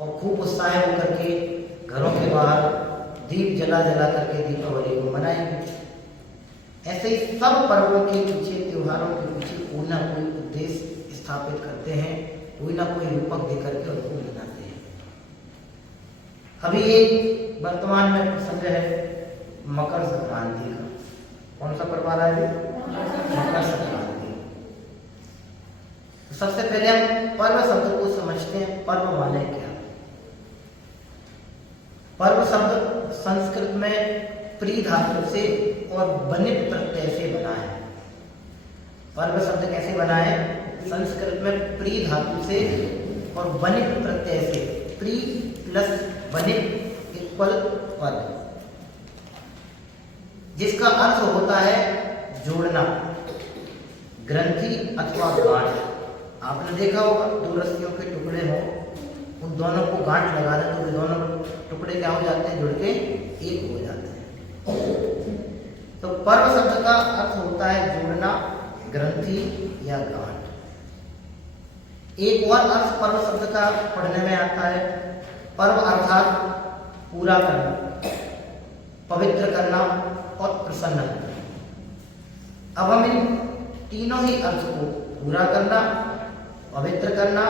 और खूब उत्साह होकर के घरों के बाहर दीप जला जला करके दीपावली को मनाएंगे। ऐसे ही सब पर्वों के पीछे, त्योहारों के पीछे कोई ना कोई उद्देश्य स्थापित करते हैं, कोई ना कोई रूपक देकर के उनको मनाते हैं। अभी एक वर्तमान में प्रसंग है मकर संक्रांति का। कौन सा पर्व आ रहा है? मकर संक्रांति। तो सबसे पहले हम पर्व शब्द को समझते हैं। पर्व माने क्या? पर्व शब्द संस्कृत में प्री धातु से और बनित प्रत्यय से बना है। पर्व शब्द कैसे बना है? संस्कृत में प्री धातु से और बनित प्रत्यय से, प्री प्लस बनित इक्वल पर्व, जिसका अर्थ होता है जोड़ना, ग्रंथि अथवा गांठ। आपने देखा होगा दो रस्सियों के टुकड़े हों, उन दोनों को गांठ लगा दें तो वे दोनों टुकड़े क्या हो जाते हैं? जुड़ के एक हो जाते हैं। तो पर्व शब्द का अर्थ होता है जोड़ना, ग्रंथि या गांठ। एक और अर्थ पर्व शब्द का पढ़ने में आता है। पर्व अर्थात पूरा करना, पवित्र करना और प्रसन्न करना। अब हम इन तीनों ही अर्थ को, पूरा करना, पवित्र करना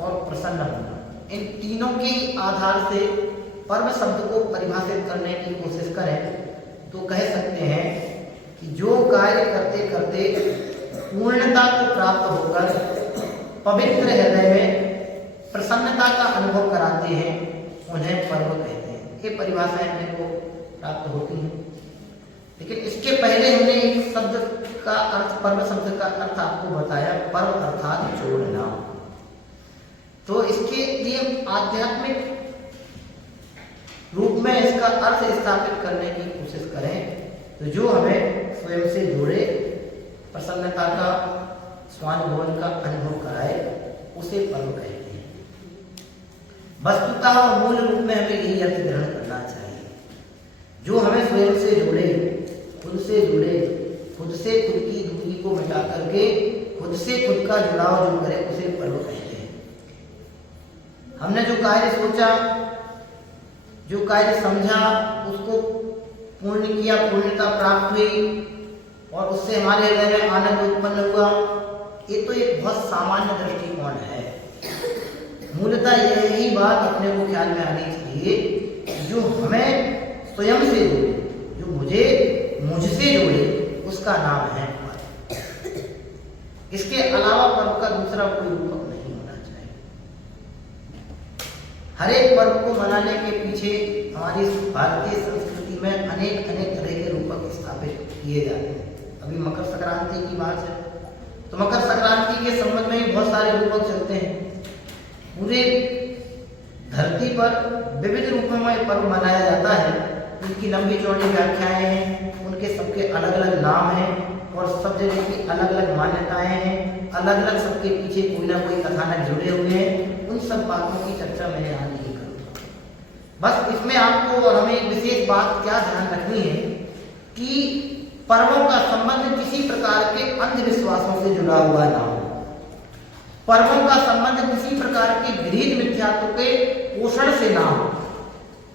और प्रसन्न होना, इन तीनों के आधार से पर्व शब्द को परिभाषित करने की कोशिश करें तो कह सकते हैं कि जो कार्य करते करते पूर्णता को प्राप्त होकर पवित्र हृदय में प्रसन्नता का अनुभव कराते हैं, उन्हें पर्व कहते हैं। ये परिभाषाएं अपने को प्राप्त होती हैं। लेकिन इसके पहले हमने एक शब्द का अर्थ, पर्व शब्द का अर्थ आपको बताया, पर्व अर्थात जोड़ना। तो इसके लिए आध्यात्मिक रूप में इसका अर्थ स्थापित करने की कोशिश करें तो जो हमें स्वयं से जोड़े, प्रसन्नता का, स्वानुभवन का अनुभव कराए, उसे पर्व कहते हैं। वस्तुतः और मूल रूप में हमें यही अर्थ ग्रहण करना चाहिए। जो हमें स्वयं से जोड़े, खुद से जुड़े, खुद से खुद की दूरी को मिटा करके खुद से खुद का जुड़ाव जो करे, उसे पर्व कहते हैं। हमने जो कार्य सोचा, जो कार्य समझा, उसको पूर्ण किया, पूर्णता प्राप्त हुई और उससे हमारे हृदय में आनंद उत्पन्न हुआ, ये तो एक बहुत सामान्य दृष्टिकोण है। मूलतः यही बात अपने को ख्याल में आनी चाहिए, जो हमें स्वयं से जोड़े, जो मुझसे जोड़े, उसका नाम है पर्व। इसके अलावा पर्व का दूसरा कोई रूपक नहीं होना चाहिए। हर एक पर्व को मनाने के पीछे हमारी भारतीय संस्कृति में अनेक तरह के रूपक स्थापित किए जाते हैं। अभी मकर संक्रांति की बात है तो मकर संक्रांति के संबंध में भी बहुत सारे रूपक चलते हैं। पूरे धरती पर विविध रूपों में पर्व मनाया जाता है। उनकी लंबी चौड़ी व्याख्याएं हैं, उनके सबके अलग अलग नाम हैं और सब जगह की अलग अलग मान्यताएं हैं, अलग अलग सबके पीछे कोई ना कोई कथानक जुड़े हुए हैं। उन सब बातों की चर्चा मैं यहाँ नहीं करूँगा। बस इसमें आपको और हमें एक विशेष बात क्या ध्यान रखनी है कि पर्वों का संबंध किसी प्रकार के अंधविश्वासों से जुड़ा हुआ ना हो। पर्वों का संबंध किसी प्रकार के गृहीत मिथ्यात्व के पोषण से ना हो।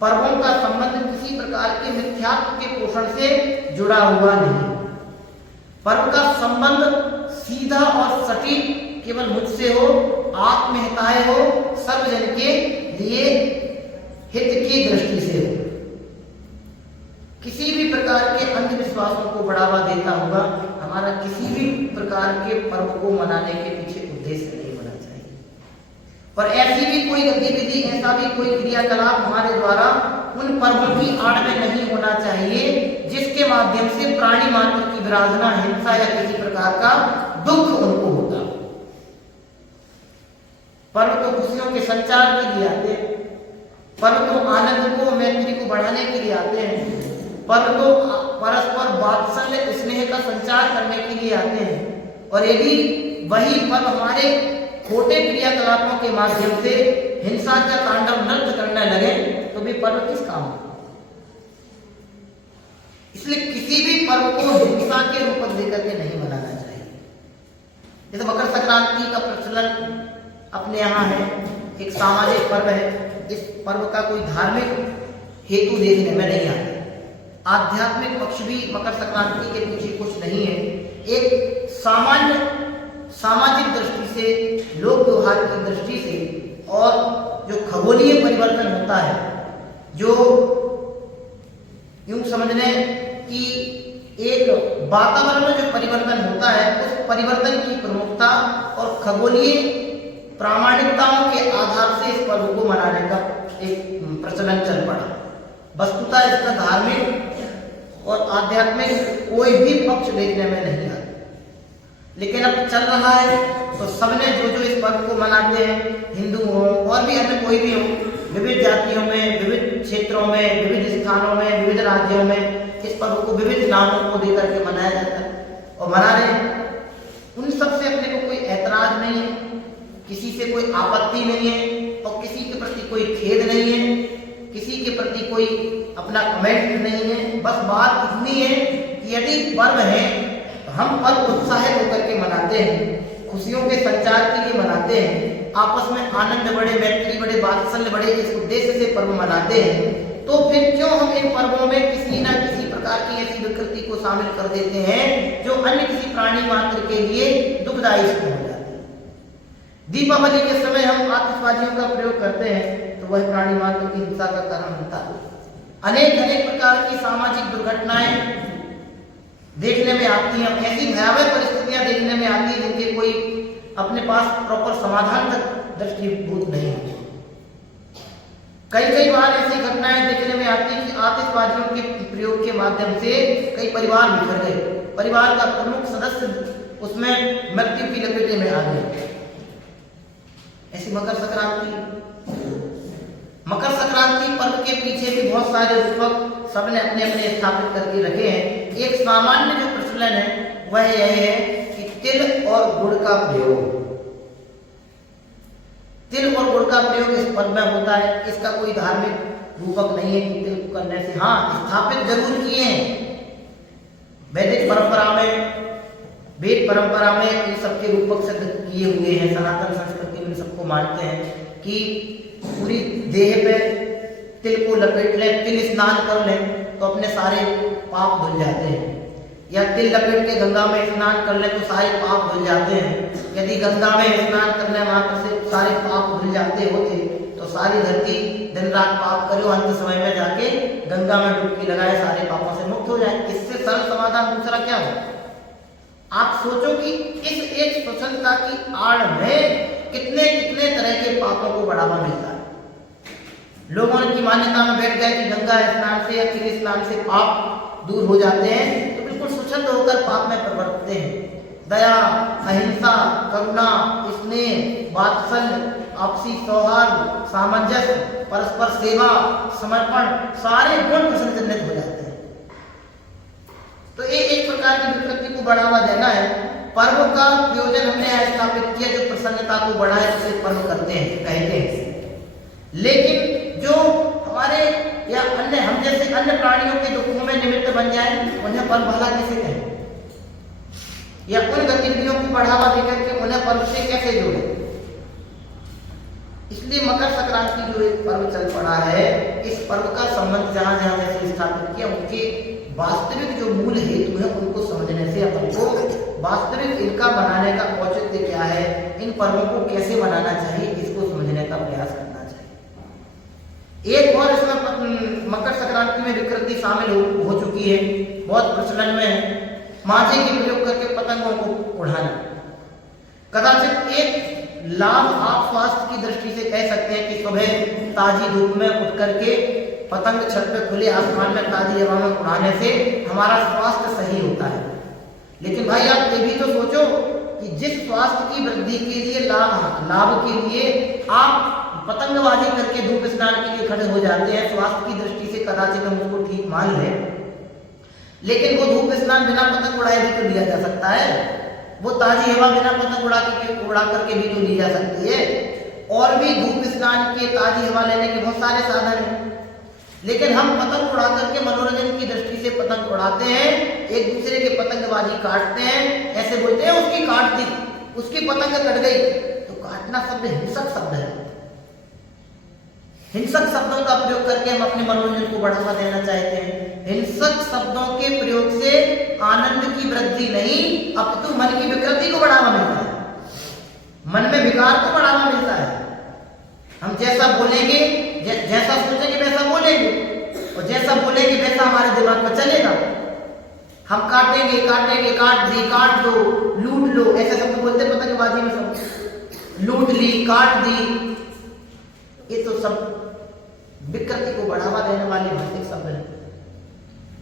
पर्वों का संबंध किसी प्रकार के मिथ्यात्व के पोषण से जुड़ा हुआ नहीं। पर्व का संबंध सीधा और सटीक केवल मुझसे हो, आत्महिताय हो, सर्वजन के लिए हित की दृष्टि से हो। किसी भी प्रकार के अंधविश्वासों को बढ़ावा देता हुआ हमारा किसी भी प्रकार के पर्व को मनाने के पीछे उद्देश्य नहीं होना चाहिए। और ऐसी भी कोई गतिविधि, ऐसा भी कोई क्रियाकलाप हमारे द्वारा उन पर्वों की आड़ में नहीं होना चाहिए जिसके माध्यम से प्राणी मात्र की विराधना, हिंसा या किसी प्रकार का दुख उनको होता। पर्व तो खुशियों के संचार के लिए आते हैं, पर्व तो आनंद को, मैत्री को बढ़ाने के लिए आते हैं, पर्व तो परस्पर वात्सल्य, स्नेह का संचार करने के लिए आते हैं। और यदि वही पर्व हमारे खोटे क्रियाकलापों के माध्यम से हिंसा का तांडव नृत्य करने लगे तो भी पर्व किस काम का? इसलिए किसी भी पर्व को हिंसा के रूप देकर के नहीं मनाना चाहिए। जैसे मकर संक्रांति का प्रचलन अपने यहाँ है, एक सामाजिक पर्व है। इस पर्व का कोई धार्मिक हेतु देखने में नहीं आता। आध्यात्मिक पक्ष भी मकर संक्रांति के पीछे कुछ नहीं है। एक सामाजिक दृष्टि से, लोक व्यवहार की दृष्टि से, और जो खगोलीय परिवर्तन होता है, जो यूं समझ लें कि एक वातावरण में जो परिवर्तन होता है, उस परिवर्तन की प्रमुखता और खगोलीय प्रामाणिकताओं के आधार से इस पर्व को मनाने का एक प्रचलन चल पड़ा। वस्तुतः इसका धार्मिक और आध्यात्मिक कोई भी पक्ष देखने में नहीं आता, लेकिन अब चल रहा है तो सबने जो जो इस पर्व को मनाते हैं, हिंदू हो और भी अन्य कोई भी हो, विविध जातियों में, विविध क्षेत्रों में, विविध स्थानों में, विविध राज्यों में इस पर्व को विविध नामों को देकर के मनाया जाता है और मना रहे हैं। उन सब से अपने को कोई ऐतराज नहीं है, किसी से कोई आपत्ति नहीं है और किसी के प्रति कोई खेद नहीं है, किसी के प्रति कोई अपना कमेंट नहीं है। बस बात इतनी है कि यदि पर्व है तो हम पर्व उत्साहित होकर के मनाते हैं, खुशियों के संचार के लिए मनाते हैं, आपस में आनंद बढ़े, मैत्री बढ़े, वात्सल्य बढ़े, इस उद्देश्य से पर्व मनाते हैं, तो फिर क्यों हम इन पर्वों में किसी ना किसी प्रकार की ऐसी विकृति को शामिल कर देते हैं जो अन्य किसी प्राणी मात्र के लिए दुखदायी हो जाती है। दीपावली के समय हम आतिशबाजियों का प्रयोग करते हैं तो वह प्राणी मात्र की हिंसा का कारण होता है। अनेक प्रकार की सामाजिक दुर्घटनाएं देखने में आती हैं, ऐसी भयावह परिस्थितियां देखने में आती हैं जिनके कोई अपने पास प्रॉपर समाधान तक दृष्टिभूत नहीं होती। कई बार ऐसी घटनाएं देखने में आती है कि आतिशबाजियों के प्रयोग के माध्यम से कई परिवार बिखर गए, परिवार का प्रमुख सदस्य उसमें मृत्यु की लपेटे में आ गए। ऐसी मकर संक्रांति पर्व के पीछे भी बहुत सारे रूपक सबने अपने अपने स्थापित करके रखे हैं। एक सामान्य जो प्रचलन है वह यह है कि तिल और गुड़ का प्रयोग, तिल और गुड़ का प्रयोग इस पर्व में होता है। इसका कोई धार्मिक रूपक नहीं है कि तिल करने से, हाँ स्थापित जरूर किए हैं वैदिक परंपरा में, वेद परंपरा में इन सबके रूपक सिद्ध किए हुए हैं। सनातन संस्कृति में सबको मानते हैं कि पूरी देह पे तिल को लपेट लें, तिल स्नान कर लें तो अपने सारे पाप धुल जाते हैं, या तिल लपेट के गंगा में स्नान कर लें तो सारे पाप धुल जाते हैं। यदि गंगा में स्नान करने मात्र से सारे पाप धुल जाते होते तो सारी धरती दिन रात पाप करो, अंत समय में जाके गंगा में डुबकी लगाए, सारे पापों से मुक्त हो जाए। इससे सरल समाधान दूसरा क्या हो? आप सोचो कि इस एक स्वच्छता की आड़ में कितने तरह के पापों को बढ़ावा मिलता है। लोगों की मान्यता में बैठ गए कि गंगा स्नान से या तिल स्नान से पाप दूर हो जाते हैं, तो बिल्कुल स्वच्छंद होकर पाप में प्रवर्तते हैं। दया, अहिंसा, करुणा, स्नेह, वात्सल्य, आपसी सौहार्द, सामंजस्य, परस्पर सेवा, समर्पण, सारे गुण प्रसन्नचित्त हो जाते हैं। तो ये एक प्रकार की विकृति को बढ़ावा देना है। पर्व का प्रयोजन हमने स्थापित किया जो प्रसन्नता को बढ़ाए, उसे पर्व करते हैं, कहते हैं। लेकिन जो हमारे या अन्य हम जैसे अन्य प्राणियों के दुखों में निमित्त बन जाए, उन्हें पर्व भला कैसे कहें, या उन गतिविधियों को बढ़ावा देकर के उन्हें पर्व से कैसे जोड़ें? इसलिए मकर संक्रांति जो एक पर्व चल पड़ा है, इस पर्व का संबंध जहां जैसे स्थापित किया, उनके वास्तविक जो मूल हेतु है उनको समझने से अपन को वास्तविक इनका मनाने का औचित्य क्या है, इन पर्वों को कैसे मनाना चाहिए, इसको समझने का प्रयास करना चाहिए। एक और इसमें मकर संक्रांति में विकृति शामिल हो चुकी है, बहुत प्रचलन में है, माजे के प्रयोग करके पतंगों को उड़ाना। कदाचित एक लाभ आप स्वास्थ्य की दृष्टि से कह सकते हैं कि सुबह ताजी धूप में उठ करके पतंग छत पे खुले आसमान में ताजी हवा में उड़ाने से हमारा स्वास्थ्य सही होता है। लेकिन भाई आप ये भी तो सोचो कि जिस स्वास्थ्य की वृद्धि के लिए लाभ के लिए आप पतंगबाजी करके धूप स्नान के लिए खड़े हो जाते हैं, स्वास्थ्य की दृष्टि से कदाचित हम उसको ठीक मान लें, लेकिन वो धूप स्नान बिना पतंग उड़ाए भी तो लिया जा सकता है, वो ताजी हवा बिना पतंग उड़ा करके भी तो ली जा सकती है। और भी धूप स्नान के ताजी हवा लेने के बहुत सारे साधन हैं, लेकिन हम पतंग उड़ा करके मनोरंजन की दृष्टि से पतंग उड़ाते हैं, एक दूसरे के पतंगबाजी काटते हैं, ऐसे बोलते हैं उसकी काट दी, उसकी पतंग कट गई। तो काटना शब्द हिंसक शब्द है, हिंसक शब्दों का प्रयोग करके हम अपने मनोरंजन को बढ़ावा देना चाहते हैं। हिंसक शब्दों के प्रयोग से आनंद की वृद्धि नहीं, अपितु मन की विकृति को बढ़ावा मिलता है, मन में विकार को बढ़ावा मिलता है। हम जैसा बोलेंगे, जैसा सोचेंगे वैसा बोलेंगे, और जैसा बोलेंगे वैसा हमारे दिमाग में चलेगा। हम काटेंगे काटेंगे, काट दी, काट दो, लूट लो, ऐसे शब्द बोलते पतंगबाजी में सब, लूट ली, काट दी, ये तो सब विकृति को बढ़ावा देने वाले भाषिक शब्द हैं।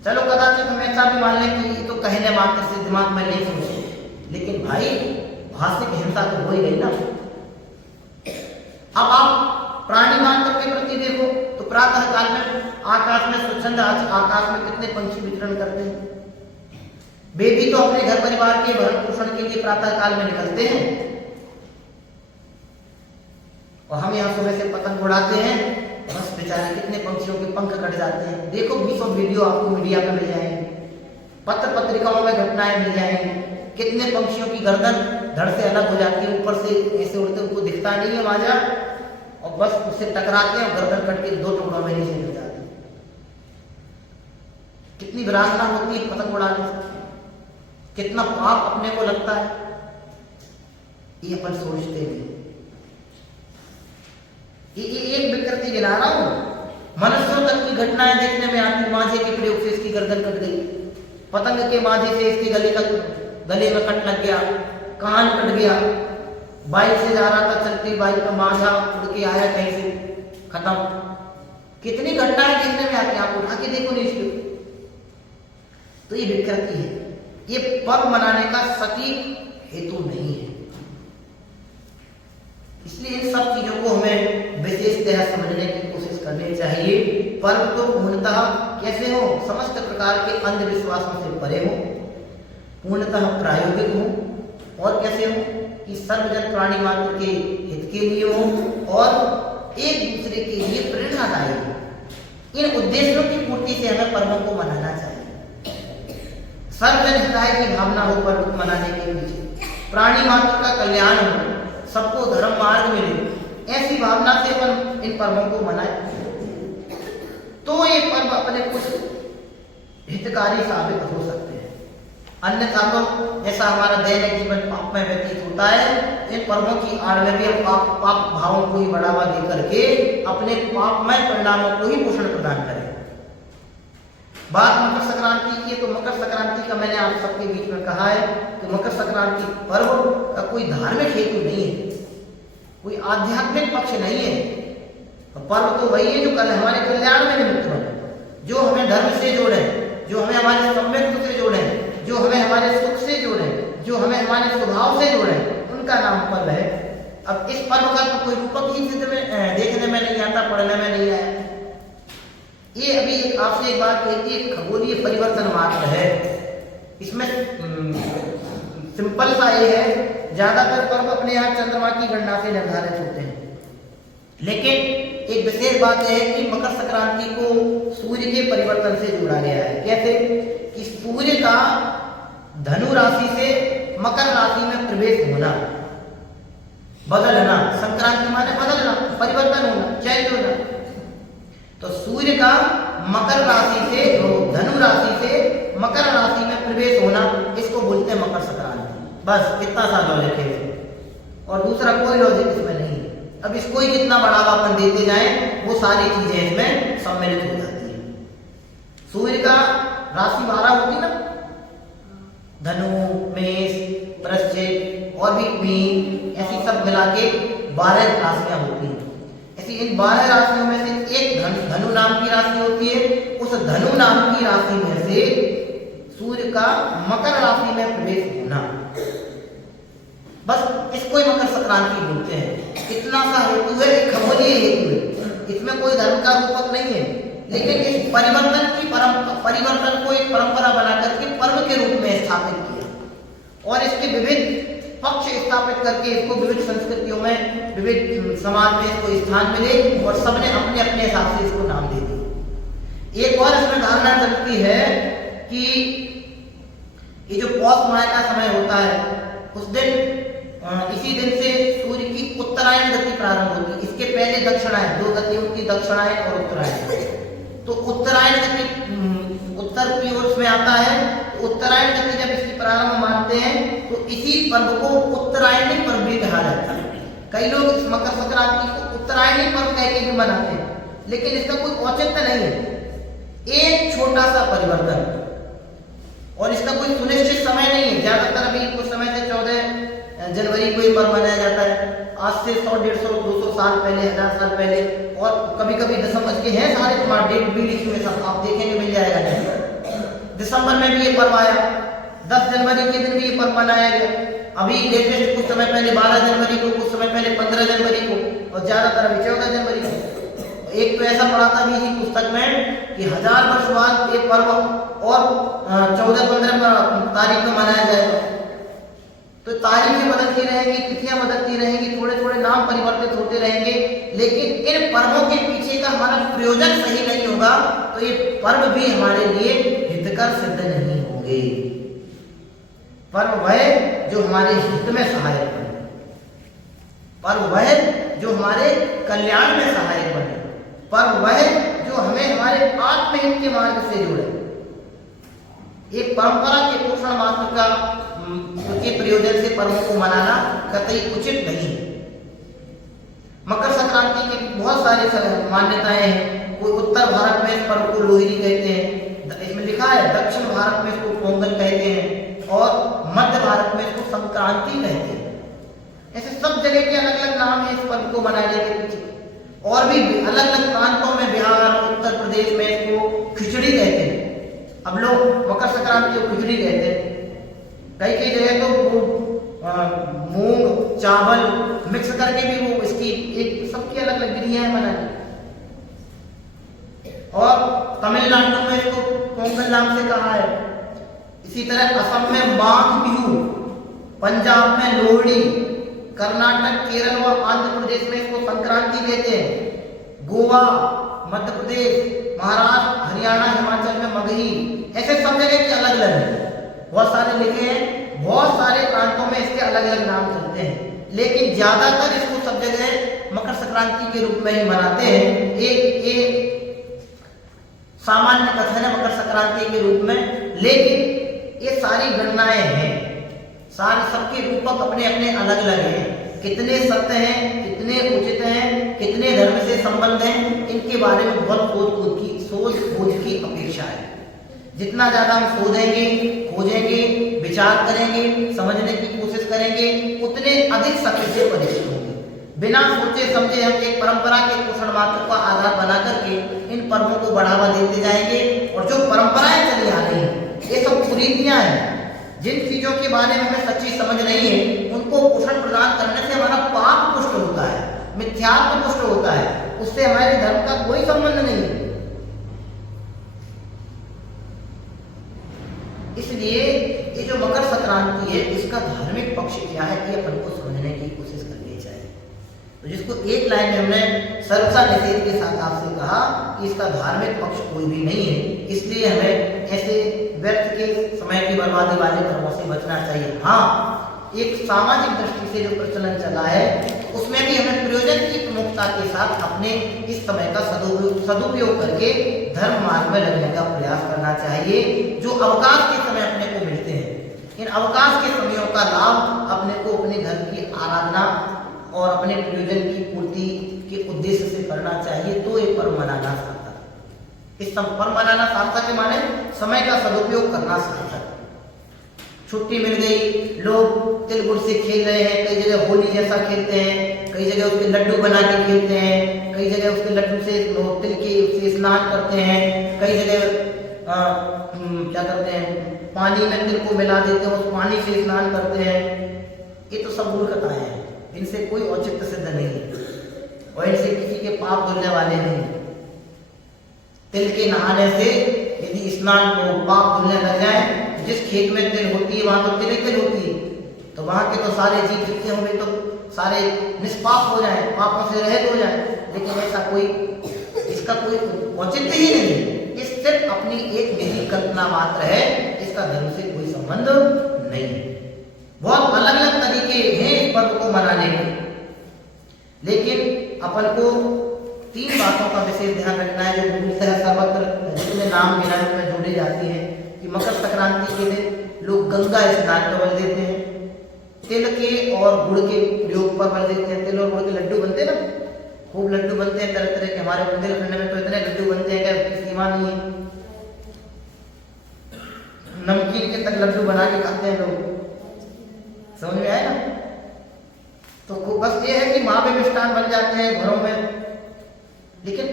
चलो कदाचित हम ऐसा भी मान लें कि ये तो कहने मात्र से दिमाग में नहीं सोचे, लेकिन भाई भाषिक हिंसा तो हो ही गई ना। अब आप प्राणी मात्र के प्रति देखो तो प्रातः काल में आकाश में स्वच्छंद आकाश में कितने पंछी विचरण करते हैं। वे भी तो अपने घर परिवार के भरण पोषण के लिए प्रातः काल में निकलते हैं, और हम यहाँ सुबह से पतंग उड़ाते हैं, बस बेचारे कितने पंछियों के पंख कट जाते हैं। देखो 20 वीडियो आपको मीडिया में मिल जाएंगे, पत्र पत्रिकाओं में घटनाएं मिल जाएंगी, कितने पंछियों की गर्दन धड़ से अलग हो जाती है, ऊपर से ऐसे उड़ते, उनको दिखता नहीं है माजा, और बस उससे टकराते हैं और गर्दन कट के 2 टुकड़ों में नीचे गिर जाते हैं। कितनी विरासना होती है पतंग उड़ाने से, कितना पाप अपने को लगता है, ये अपन सोचते हैं। ये एक विकृति गिना रहा हूं, मनुष्यों तक की घटनाएं देखने में आती। माझे के प्रयोग से इसकी गर्दन कट गई, पतंग के माझे से इसके गले में कट लग गया, कान कट गया, बाइक से जा रहा था, चलती बाइक का माझा उड़ के आया कहीं से, खत्म। कितनी घटनाएं देखने में आती हैं, आप उठा के देखो न्यूज़ पे। तो ये विकृति है, ये पर्व मनाने का सटीक हेतु नहीं है। इसलिए इन सब चीजों को हमें विशेषतः समझने की कोशिश करनी चाहिए। पर्व तो पूर्णतः कैसे हो, समस्त प्रकार के अंधविश्वासों से परे हो, पूर्णतः प्रायोगिक हो, और कैसे हो कि सर्वजन प्राणी मात्र के हित के लिए हो और एक दूसरे के लिए प्रेरणादायी हो। इन उद्देश्यों की पूर्ति से हमें पर्वों को मनाना चाहिए। सर्वजन हिताय की भावना हो पर्व मनाने के पीछे, प्राणी मात्र का कल्याण हो, सबको धर्म मार्ग मिले, ऐसी भावना से अपन इन पर्वों को मनाए तो ये पर्व अपने कुछ हितकारी साबित हो सकते हैं। अन्यथा तो जैसा हमारा दैनिक जीवन पाप में व्यतीत होता है, इन पर्वों की आड़ में भी हम पाप भावों को ही बढ़ावा दे करके अपने पापमय परिणामों को ही पोषण प्रदान करें। बात मकर संक्रांति की, तो मकर संक्रांति का मैंने आप सबके बीच में कहा है कि मकर संक्रांति पर्व का कोई धार्मिक हेतु नहीं है, कोई आध्यात्मिक पक्ष नहीं है। पर्व तो वही है जो कल हमारे कल्याण में निमित्त बने, जो हमें धर्म से जोड़े, जो हमें हमारे सम्यक्त से जोड़े, जो हमें हमारे सुख से जोड़े, जो हमें हमारे स्वभाव से जोड़े, उनका नाम पर्व है। अब इस पर्व का तो कोई रूपक ही देखने में नहीं आता, पढ़ने में नहीं आया। ये अभी आपसे एक बात कहती है, खगोलीय परिवर्तन मात्र है। इसमें सिंपल सा ये है, ज्यादातर पर्व अपने यहाँ चंद्रमा की गणना से निर्धारित होते हैं, लेकिन एक विशेष बात है कि मकर संक्रांति को सूर्य के परिवर्तन से जोड़ा गया है। कैसे कि सूर्य का धनु राशि से मकर राशि में प्रवेश होना, बदलना, संक्रांति माने बदलना, परिवर्तन होना, चेंज होना। तो सूर्य का मकर राशि से, धनु राशि से मकर राशि में प्रवेश होना, इसको बोलते हैं मकर संक्रांति। बस इतना सा लॉजिक है, और दूसरा कोई लॉजिक इसमें नहीं है। अब इसको ही कितना बढ़ावा अपन देते जाएं, वो सारी चीजें इसमें सम्मिलित हो जाती है। सूर्य का राशि 12 होती ना, धनु, मेष, वृश्चिक और भी मीन, ऐसी सब मिला के 12 राशियां होती हैं। ऐसी इन 12 राशियों में से एक धनु नाम की राशि होती है। उस धनु नाम की राशि में से सूर्य का मकर राशि में प्रवेश होना, बस इसको ही मकर संक्रांति बोलते हैं। इतना सा हेतु है, खगोलीय हेतु है, इसमें कोई धर्म का रूपक नहीं है, लेकिन इस परिवर्तन को एक परंपरा बनाकर के पर्व के रूप में स्थापित किया, और इसके विविध पक्ष स्थापित करके इसको विविध संस्कृतियों में, विविध समाज में इसको स्थान मिले, और सबने अपने अपने हिसाब से इसको नाम दे दिए। एक और इसमें धारणा चलती है कि ये जो पौष माह का समय होता है, उस दिन इसी दिन से सूर्य की उत्तरायण गति प्रारंभ होती है। इसके पहले दक्षिणायन, 2 गति उनकी दक्षिणायन और उत्तरायण। तो उत्तरायण गति उत्तर की ओर में आता है, तो उत्तरायण गति जब इसकी प्रारंभ मानते हैं तो इसी पर्व को उत्तरायणी पर्व भी कहा जाता है। कई लोग इस मकर संक्रांति को उत्तरायणी पर्व कह के भी मनाते हैं, लेकिन इसका कोई औचित्य नहीं है। एक छोटा सा परिवर्तन, और इसका कोई सुनिश्चित समय नहीं है। ज्यादातर अभी कुछ समय से 14 जनवरी को ये पर्व मनाया जाता है, आज से 100, 150, 200 साल पहले, 1000 साल पहले, और कभी कभी दिसंबर के हैं सारे, तुम्हारे डेट भी लिखी हुई सब आप देखेंगे, मिल जाएगा नहीं। दिसंबर में भी ये पर्व आया, 10 जनवरी के दिन भी ये पर्व मनाया गया। अभी लेटेस्ट कुछ समय पहले 12 जनवरी को, कुछ समय पहले 15 जनवरी को, और ज्यादातर अभी 14 जनवरी को। एक तो ऐसा पढ़ा था भी पुस्तक में कि 1000 वर्ष बाद ये पर्व और 14-15 तारीख को मनाया जाएगा। तो तारीखें बदलती रहेंगी, तिथियां बदलती रहेंगी, थोड़े थोड़े नाम परिवर्तित होते रहेंगे, लेकिन इन पर्वों के पीछे का हमारा प्रयोजन सही नहीं होगा तो ये पर्व भी हमारे लिए हितकर सिद्ध नहीं होंगे। पर्व वह जो हमारे हित में सहायक बने, पर्व वह जो हमारे कल्याण में सहायक बने, पर्व वह जो हमें हमारे आत्महित के मार्ग से जोड़े। एक परंपरा के पोषण मात्र का के प्रयोजन से पर्वों को मनाना कतई उचित नहीं। मकर संक्रांति की बहुत सारी मान्यताएं हैं। कोई उत्तर भारत में इस पर्व को लोहड़ी कहते हैं, इसमें लिखा है, दक्षिण भारत में इसको पोंगल कहते हैं, और मध्य भारत में इसको संक्रांति कहते हैं। ऐसे सब जगह के अलग अलग नाम है इस पर्व को मनाने के पीछे। और भी अलग अलग प्रांतों में, बिहार, उत्तर प्रदेश में इसको खिचड़ी कहते हैं। अब लोग मकर संक्रांति को खिचड़ी कहते हैं। कई कई जगह तो वो मूंग चावल मिक्स करके भी वो इसकी एक सबकी अलग अलग विधियां हैं बनाने। और तमिलनाडु में इसको पोंगल नाम से कहा है। इसी तरह असम में माघ बिहू, पंजाब में लोहड़ी, कर्नाटक, केरल व आंध्र प्रदेश में इसको संक्रांति कहते हैं। गोवा, मध्य प्रदेश, महाराष्ट्र, हरियाणा, हिमाचल में मगही। ऐसे सब जगह के अलग अलग हैं, बहुत सारे लिखे हैं। बहुत सारे प्रांतों में इसके अलग अलग नाम चलते हैं, लेकिन ज्यादातर इसको सब जगह मकर संक्रांति के रूप में ही मनाते हैं। एक सामान्य कथन है मकर संक्रांति के रूप में, लेकिन ये सारी गणनाएं हैं, सारे सबके रूपक अपने अपने अलग अलग हैं। कितने सत्य हैं, कितने उचित हैं, कितने धर्म से संबंध हैं, इनके बारे में बहुत सोच खोज की अपेक्षा है। जितना ज्यादा हम सोचेंगे, खोजेंगे, विचार करेंगे, समझने की कोशिश करेंगे, उतने अधिक सत्य से परिचित होंगे। बिना सोचे समझे हम एक परंपरा के पोषण मात्र का आधार बना करके इन पर्वों को बढ़ावा देते जाएंगे, और जो परंपराएं चली आ रही हैं ये सब कुरीतियां हैं। जिन चीजों के बारे में हमें सच्ची समझ नहीं है उनको पोषण प्रदान करने से हमारा पाप पुष्ट होता है, मिथ्यात्व पुष्ट होता है, उससे हमारे धर्म का कोई संबंध नहीं है। इसलिए ये जो मकर संक्रांति है इसका धार्मिक पक्ष क्या है ये अपन को समझने की कोशिश करनी चाहिए। तो जिसको एक लाइन में हमने सर्वसा निषेध के साथ आपसे कहा कि इसका धार्मिक पक्ष कोई भी नहीं है, इसलिए हमें ऐसे व्यर्थ के समय की बर्बादी वाले कर्मों से बचना चाहिए। हाँ, एक सामाजिक दृष्टि से जो प्रचलन चला है उसमें भी हमें प्रयोजन की प्रमुखता के साथ अपने इस समय का सदुपयोग करके धर्म मार्ग में लगने का प्रयास करना चाहिए। जो अवकाश के समय अपने को मिलते हैं, इन अवकाश के समयों का लाभ अपने को अपने धर्म की आराधना और अपने प्रयोजन की पूर्ति के उद्देश्य से करना चाहिए। तो ये पर्व मनाना सार्थक। इस पर्व मनाना सार्थक के माने समय का सदुपयोग करना सार्थक। छुट्टी मिल गई, लोग तिल गुड़ से खेल रहे हैं, कई जगह होली जैसा खेलते हैं, कई जगह उसके लड्डू बना के खेलते हैं, कई जगह उसके लड्डू से तिल के उससे स्नान करते हैं, कई जगह क्या करते हैं, पानी में तिल को मिला देते हैं, उस पानी से स्नान करते हैं। ये तो सब मूर्खताएं हैं, इनसे कोई औचित्य सिद्ध नहीं है और इनसे किसी के पाप धुलने वाले नहीं। तिल के नहाने से यदि स्नान को पाप धुलने लग जाए, जिस खेत में तिल होती है वहां तो तिल होती है, तो वहां के तो सारे जीव जितने होंगे तो सारे निष्पाप हो जाए, पापों से रहित हो जाए। लेकिन ऐसा कोई, इसका कोई औचित्य ही नहीं, ये सिर्फ अपनी एक निजी कल्पना मात्र है, इसका धर्म से कोई संबंध नहीं है। बहुत अलग अलग तरीके हैं इस पर्व को मनाने के, लेकिन अपन को तीन बातों का विशेष ध्यान रखना है जो मूलतः सर्वत्र जितने नाम गिनाए में जोड़ी जाती हैं कि मकर संक्रांति के दिन लोग गंगा स्नान पर बल देते हैं, तिल के और गुड़ के प्रयोग पर बल देते हैं। तिल और गुड़ के लड्डू बनते हैं ना, खूब लड्डू बनते हैं तरह तरह के। हमारे बुंदेलखंड में तो इतने लड्डू बनते हैं कि उसकी सीमा नहीं है। नमकीन के तक लड्डू बना के खाते हैं लोग, समझ में आया ना। तो बस ये है कि वहां पे मिष्ठान बन जाते हैं घरों में, लेकिन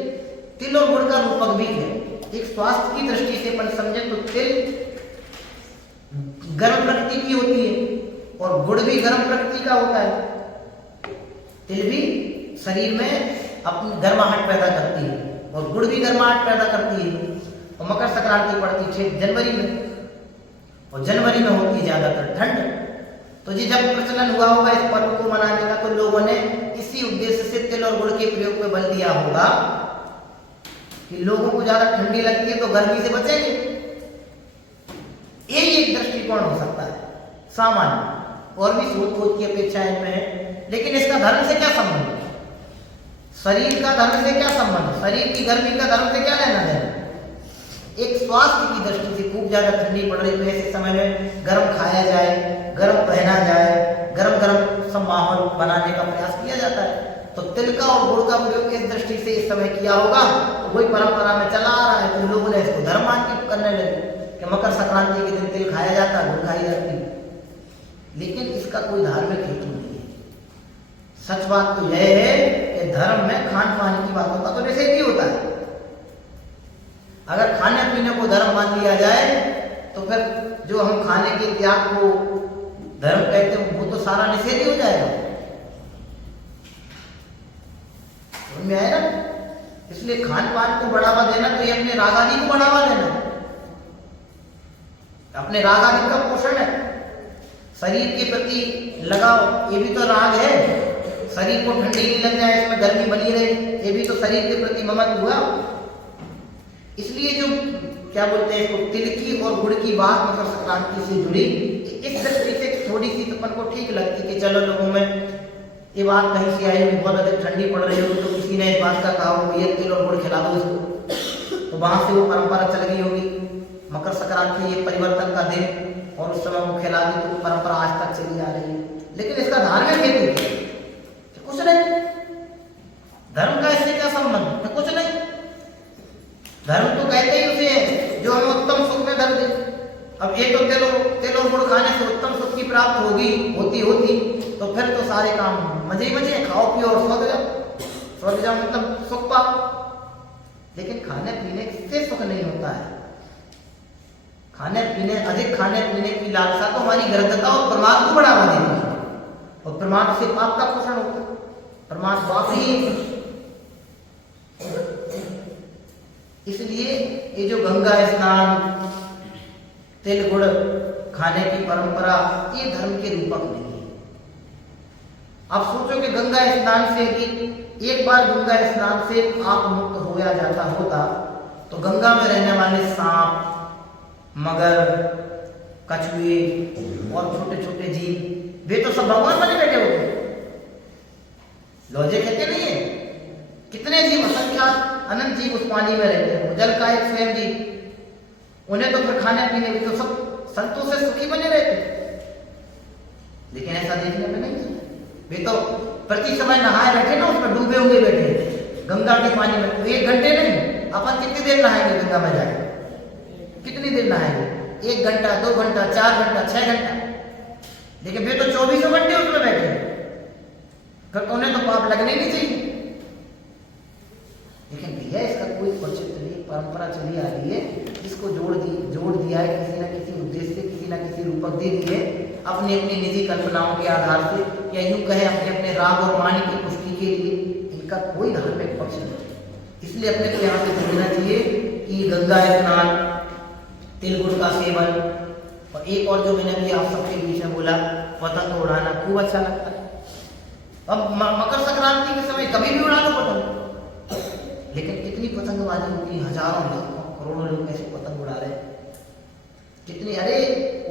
तिल और गुड़ का रूपक भी है। एक स्वास्थ्य की दृष्टि से अपन समझे तो तिल गर्म प्रकृति की होती है और गुड़ भी गर्म प्रकृति का होता है। तिल भी शरीर में अपनी गर्माहट पैदा करती है और गुड़ भी गर्माहट पैदा करती है। और मकर संक्रांति पड़ती है जनवरी में, और जनवरी में होती है ज्यादातर ठंड। तो जी जब प्रचलन हुआ होगा इस पर्व को मनाने का, तो लोगों ने इसी उद्देश्य से तिल और गुड़ के प्रयोग पे बल दिया होगा कि लोगों को ज्यादा ठंडी लगती है तो गर्मी से बचेंगे। यही एक दृष्टिकोण हो सकता है सामान्य, और भी सोच खोज की अपेक्षा इनमें है। लेकिन इसका धर्म से क्या संबंध? शरीर का धर्म से क्या संबंध? शरीर की गर्मी का धर्म से क्या लेना देना? एक स्वास्थ्य की दृष्टि से खूब ज्यादा ठंडी पड़ रही है, ऐसे समय में गर्म खाया जाए, गर्म पहना जाए, गरम गरम सब माहौल बनाने का प्रयास किया जाता है। तो तिल का और गुड़ का प्रयोग इस दृष्टि से इस समय किया होगा, तो वही परंपरा में चला आ रहा है। तो लोगों ने इसको धर्म मान के करने लगे कि मकर संक्रांति के दिन तिल खाया जाता है, गुड़ खाई जाती है। लेकिन इसका कोई धार्मिक हेतु नहीं है। सच बात तो यह है कि धर्म में खान पान की बातों का तो निषेध ही होता है। अगर खाने पीने को धर्म मान लिया जाए तो फिर जो हम खाने के त्याग को धर्म कहते हैं वो तो सारा निषेध ही हो जाएगा। समझ में आया ना? इसलिए खान पान को बढ़ावा देना तो ये अपने राग आदि को बढ़ावा देना, अपने राग आदि का पोषण है। शरीर के प्रति लगाव, ये भी तो राग है। शरीर को ठंडी नहीं लग जाए, इसमें गर्मी बनी रहे, ये भी तो शरीर के प्रति ममत्व हुआ। इसलिए जो क्या बोलते हैं इसको, तिल की और गुड़ की बात मकर संक्रांति से जुड़ी, इस दृष्टि से थोड़ी सी अपन को ठीक लगती कि चलो लोगों में ये बात कहीं से आई होगी, बहुत अधिक ठंडी पड़ रही होगी तो किसी ने इस बात का कहा होगा ये तिल और गुड़ खिला दो इसको, तो वहां से वो परंपरा चल गई होगी। मकर संक्रांति ये परिवर्तन का दिन और उस समय वो खिला दी, तो परंपरा आज तक चली आ रही है। लेकिन इसका धार्मिक हेतु कुछ नहीं, धर्म का इससे क्या संबंध? कुछ नहीं। धर्म तो कहते ही उसे है जो हमें उत्तम सुख में धर्म दे। अब ये तो तिल और गुड़ खाने से उत्तम सुख की प्राप्त होती तो फिर तो सारे काम मजे ही मजे, खाओ पियो और स्वर्ग जाओ मतलब सुख पाओ। लेकिन खाने पीने से सुख नहीं होता है। अधिक खाने पीने की लालसा तो हमारी गर्दता और प्रमाद को बढ़ावा देती है, और प्रमाद से पाप का पोषण होता है। प्रमाद पाप ही। इसलिए ये जो गंगा स्नान, तिल गुड़ खाने की परंपरा, ये धर्म के रूपक नहीं है। आप सोचो कि गंगा स्नान से भी एक बार गंगा स्नान से आप मुक्त होया जाता होता तो गंगा में रहने वाले सांप, मगर, कछुए और छोटे छोटे जीव वे तो सब भगवान बने बैठे होते। लॉजिक है कि नहीं है? कितने जीव, असंख्यात अनंत जीव उस पानी में रहते हैं। जल का एक स्वयं जीव, उन्हें तो फिर खाने पीने भी तो सब संतों से सुखी बने रहते। लेकिन ऐसा देखने में नहीं, वे तो प्रति समय नहाए बैठे ना, उसमें डूबे हुए बैठे गंगा के पानी में। तो 1 घंटे नहीं, अपन कितनी देर नहाएंगे गंगा में जाए? कितनी देर नहाएंगे? 1 घंटा, 2 घंटा, 4 घंटा, 6 घंटा। लेकिन वे तो 24 घंटे उसमें बैठे, फिर उन्हें तो पाप लगने नहीं चाहिए। लेकिन भैया इसका कोई औचित्य नहीं, परंपरा चली आ रही है, जिसको जोड़ दिया है किसी न किसी उद्देश्य से, किसी न किसी रूपक दे दिए अपनी अपनी निजी कल्पनाओं के आधार से, या यूं कहें अपने अपने राग और मानी की पुष्टि के लिए। इनका कोई धार्मिक पक्ष नहीं। इसलिए अपने को यहाँ से समझना चाहिए कि गंगा स्नान, तिल गुड़ का सेवन, और एक और जो मैंने भी आप सबके बीच में बोला, पतंग उड़ाना खूब अच्छा लगता है। अब मकर संक्रांति के समय कभी भी उड़ा लो पतंग, लेकिन कितनी पतंगबाजी होती, हजारों लाखों करोड़ों लोग ऐसे पतंग उड़ा रहे हैं। कितनी, अरे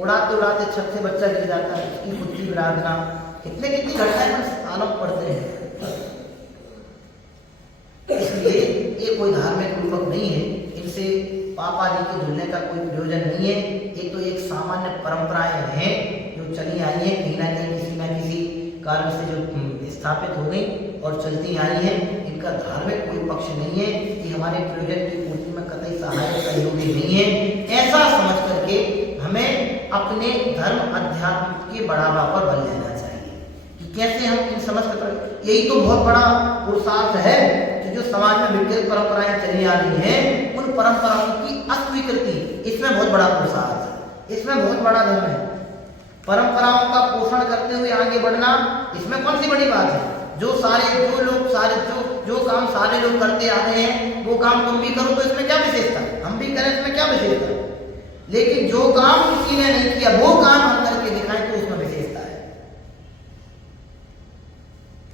उड़ाते उड़ाते छत से बच्चा गिर जाता है, उसकी खुद की विराधना, कितनी घटनाएं आलोक पड़ते हैं। इसलिए कोई धार्मिक रूपक नहीं है, इनसे पाप आदि के धुलने का कोई प्रयोजन नहीं है। ये तो एक सामान्य परंपराएं हैं जो चली आई हैं, कहीं ना कहीं किसी न किसी कारण से जो स्थापित हो गई और चलती आई हैं। इनका धार्मिक कोई पक्ष नहीं है कि हमारे प्रयोजन की पूर्ति में कतई सहायक सहयोगी नहीं है। ऐसा समझ करके हमें अपने धर्म अध्यात्म के बढ़ावा पर बल लेना चाहिए कि कैसे हम इन समस्त यही तो बहुत बड़ा पुरुषार्थ है कि जो समाज में विकृत परंपराएं चली आ रही हैं, उन परंपराओं की अस्वीकृति, इसमें बहुत बड़ा पुरुषार्थ है, इसमें बहुत बड़ा धर्म है। परंपराओं का पोषण करते हुए आगे बढ़ना, इसमें कौन सी बड़ी बात है? जो काम सारे लोग करते आ रहे हैं वो काम तुम भी करो, तो इसमें क्या विशेषता? हम भी करें, इसमें क्या विशेषता? लेकिन जो काम किसी ने नहीं किया वो काम हम करके दिखाएं तो उसमें विशेषता है।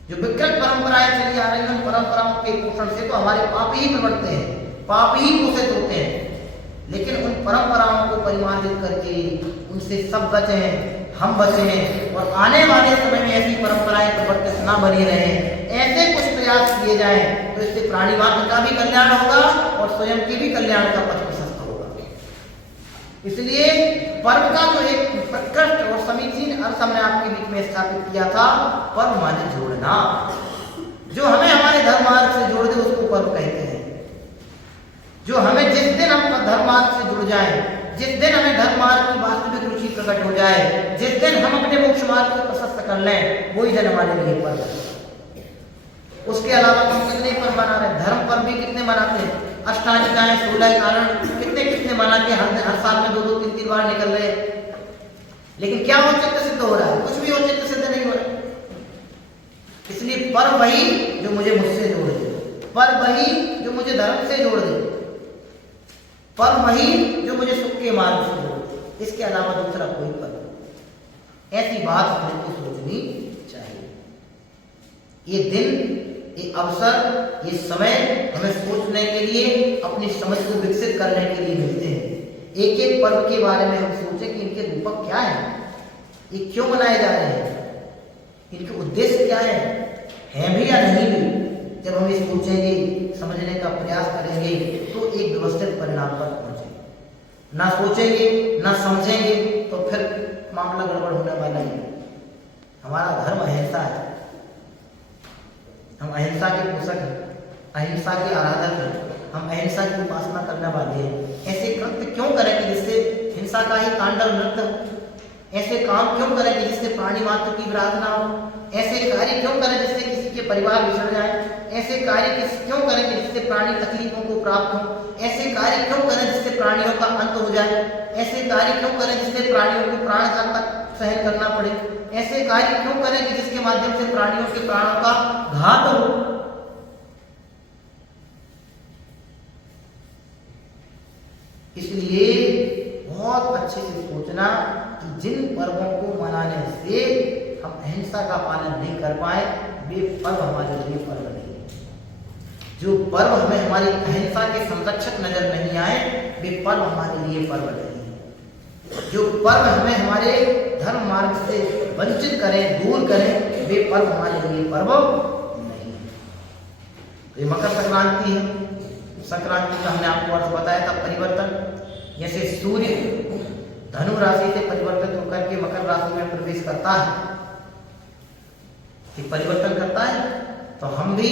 जो विकृत परंपराएं चली आ रही हैं, उन परंपराओं के पोषण से तो हमारे पाप ही प्रवर्तते हैं, पाप ही पोषित होते हैं। लेकिन उन परंपराओं को परिमार्जित करके उनसे सब बचें, हम बचें और आने वाले समय में ऐसी परंपराएं प्रवर्तित ना बनी रहें, ऐसे कुछ प्रयास किए जाएं तो इससे प्राणी मात्र का भी कल्याण होगा और स्वयं के भी कल्याण का पथ प्रशस्त होगा। इसलिए पर्व का जो एक प्रकृष्ट और समीचीन अर्थ हमने आपके बीच में स्थापित किया था, पर्व माने जोड़ना। जो हमें हमारे धर्म मार्ग से जोड़ दे उसको पर्व कहते हैं। जो हमें जिस दिन हम धर्म मार्ग से जुड़ जाए, जिस दिन हमें धर्म मार्ग की वास्तविक रुचि प्रकट हो जाए, जिस दिन हम अपने मोक्ष मार्ग को प्रशस्त कर लें, वही दिन हमारे लिए पर्व है। उसके अलावा हम कितने पर्व मना रहे हैं? धर्म पर्व भी कितने मनाते हैं? अष्टांगिकाएं, 16 कारण कितने मना के हर साल में 2-2, 3-3 बार निकल रहे हैं। लेकिन क्या औचित्य सिद्ध हो रहा है? कुछ भी औचित्य सिद्ध नहीं हो रहा है। इसलिए पर्व वही जो मुझे मुझसे जोड़ दे, पर्व वही जो मुझे धर्म से जोड़ दे, पर्व वही जो मुझे सुख के मार्ग से जोड़ दे। इसके अलावा दूसरा कोई पर्व, ऐसी बात हमें को सोचनी चाहिए। ये दिन, ये अवसर, ये समय हमें सोचने के लिए, अपनी समझ को विकसित करने के लिए मिलते हैं। एक एक पर्व के बारे में हम सोचें कि इनके रूपक क्या है, ये क्यों मनाए जा रहे हैं, इनके उद्देश्य क्या है भी या नहीं भी। जब हम ये सोचेंगे, समझने का प्रयास करेंगे तो एक व्यवस्थित परिणाम पर पहुंचेंगे। ना सोचेंगे, ना समझेंगे तो फिर मामला गड़बड़ होने वाला ही है। हमारा धर्म अहिंसा है, हम अहिंसा के पोषक हैं, अहिंसा के आराधक हैं, हम अहिंसा की उपासना करने वाले हैं। ऐसे कृत्य क्यों करें कि जिससे हिंसा का ही तांडव नृत्य हो? ऐसे काम क्यों करें कि जिससे प्राणी मात्र की विराधना हो? ऐसे कार्य क्यों करें जिससे किसी के परिवार बिछड़ जाए? ऐसे कार्य क्यों करें कि जिससे प्राणी तकलीफों को प्राप्त हो? ऐसे कार्य क्यों करें जिससे प्राणियों का अंत हो जाए? ऐसे कार्य क्यों करें जिससे प्राणियों को प्राणघात तक सहन करना पड़े? ऐसे कार्य क्यों करें कि जिसके माध्यम से प्राणियों के प्राणों का घात हो? इसलिए बहुत अच्छे से सोचना कि जिन पर्वों को मनाने से हम अहिंसा का पालन नहीं कर पाए, वे पर्व हमारे लिए पर्व नहीं है। जो पर्व हमें हमारी अहिंसा के संरक्षक नजर नहीं आए, वे पर्व हमारे लिए पर्व नहीं है। जो पर्व हमें हमारे धर्म मार्ग से वंचित करें, दूर करें, वे पर्व हमारे लिए पर्व नहीं है। तो ये मकर संक्रांति है। संक्रांति का हमने आपको अर्थ बताया था, परिवर्तन। जैसे सूर्य धनु राशि से परिवर्तित होकर के मकर राशि में प्रवेश करता है, कि परिवर्तन करता है, तो हम भी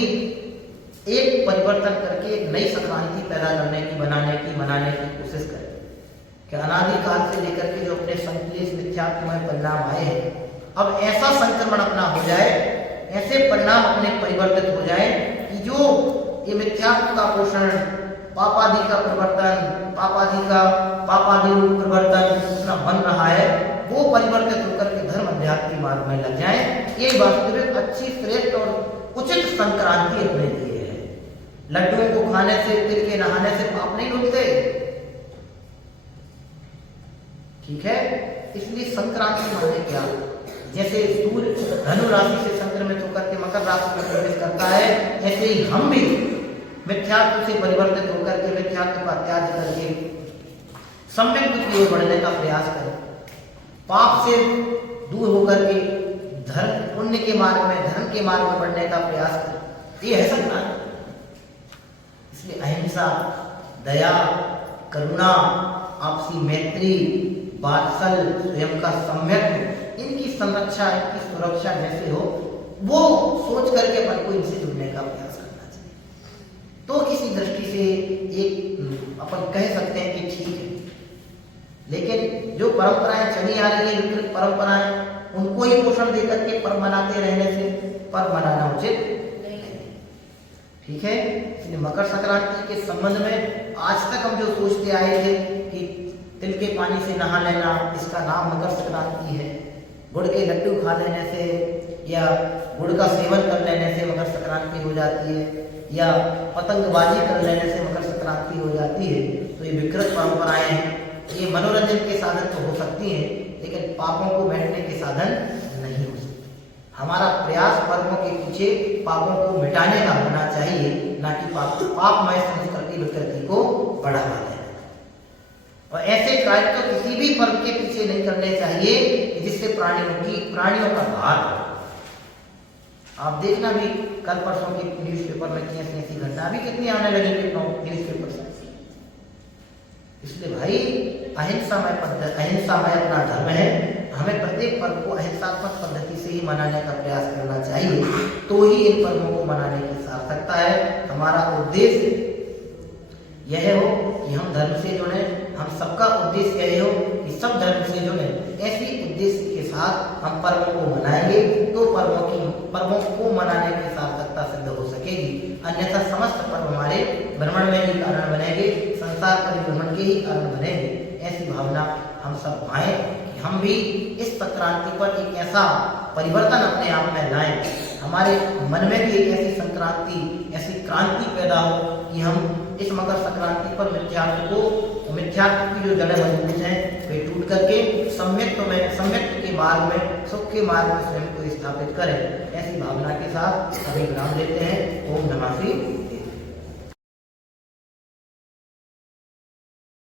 एक परिवर्तन करके एक नई संक्रांति पैदा करने की, मनाने की कोशिश करें कि अनादिकाल से लेकर के जो अपने संकलेश मिथ्यात्मय परिणाम आए हैं, अब ऐसा संक्रमण अपना हो जाए, ऐसे परिणाम अपने परिवर्तित हो जाए कि जो ये मिथ्यात्व का पोषण, पापादि का प्रवर्तन, पापादि रूप प्रवर्तन अपना बन रहा है, वो परिवर्तित होकर के धर्म अध्यात्म के मार्ग में लग जाए। ये वास्तविक अच्छी, श्रेष्ठ और उचित संक्रांति अपने लिए है। लड्डुओं को खाने से, तिल के नहाने से पाप नहीं धुलते, ठीक है। इसलिए संक्रांति माने क्या? जैसे सूर्य धनु राशि से संक्रमित होकर के मकर राशि में प्रवेश करता है, ऐसे ही हम भी मिथ्यात्व से परिवर्तित होकर के, मिथ्यात्व का त्याग करके सम्यक की ओर बढ़ने का प्रयास करें। पाप से दूर होकर के धर्म, पुण्य के मार्ग में, धर्म के मार्ग में बढ़ने का प्रयास करें। ये है संक्रांति। इसलिए अहिंसा, दया, करुणा, आपसी मैत्री, वात्सल्य, स्वयं का सम्यक, इनकी संरक्षा, इनकी सुरक्षा जैसे हो, वो सोच करके अपन को इनसे जुड़ने का प्रयास करना चाहिए। तो इसी दृष्टि से एक अपन कह सकते हैं कि ठीक है, लेकिन जो परंपराएं चली आ रही है, विकृत परंपराएं, उनको ही पोषण देकर के पर्व मनाते रहने से पर्व मनाना उचित नहीं है। ठीक है, इसलिए मकर संक्रांति के संबंध में आज तक हम जो सोचते आए थे कि तिल के पानी से नहा लेना, इसका नाम मकर संक्रांति है, गुड़ के लड्डू खा लेने से या गुड़ का सेवन कर लेने से मकर संक्रांति हो जाती है, या पतंगबाजी कर लेने से मकर संक्रांति हो जाती है, तो ये विकृत परंपराएं हैं। ये मनोरंजन के साधन तो हो सकती हैं, लेकिन पापों को बैठने के साधन नहीं हो सकते। हमारा प्रयास पर्वों के पीछे पापों को मिटाने का होना चाहिए, ना कि पापमय संस्कृति विकृति को बढ़ावा देना। और ऐसे कार्य तो किसी भी पर्व के पीछे नहीं करने चाहिए जिससे प्राणियों का भार हो। आप देखना भी कल परसों के न्यूज़पेपर में ऐसी घटना भी कितनी आने लगी न्यूज़पेपर से। इसलिए भाई अहिंसा में अपना धर्म है, हमें प्रत्येक पर्व को अहिंसात्मक पद्धति से ही मनाने का प्रयास करना चाहिए, तो ही इन पर्वों को मनाने की सार्थकता है। हमारा उद्देश्य यह हो कि हम धर्म से जुड़े, हम सबका उद्देश्य यह हो कि सब धर्म से जुड़े। ऐसी उद्देश्य के साथ हम पर्वों को मनाएंगे तो पर्वों को मनाने की सार्थकता सिद्ध हो सकेगी। अन्यथा समस्त पर्व हमारे भ्रमण में ही कारण बनेंगे, संसार परिभ्रमण के ही कारण बनेंगे। ऐसी भावना हम सब पाएं कि हम भी इस संक्रांति पर एक ऐसा परिवर्तन अपने आप में लाएं, हमारे मन में भी एक ऐसी संक्रांति, ऐसी क्रांति पैदा हो कि हम इस मकर संक्रांति पर मिथ्यात्व की जो जड़ें मजबूत हैं वे टूट करके सम्यक्त के मार्ग में, सुख के मार्ग में स्वयं को स्थापित करें। ऐसी भावना के साथ अभी विराम लेते हैं। ओम नमः शिवाय।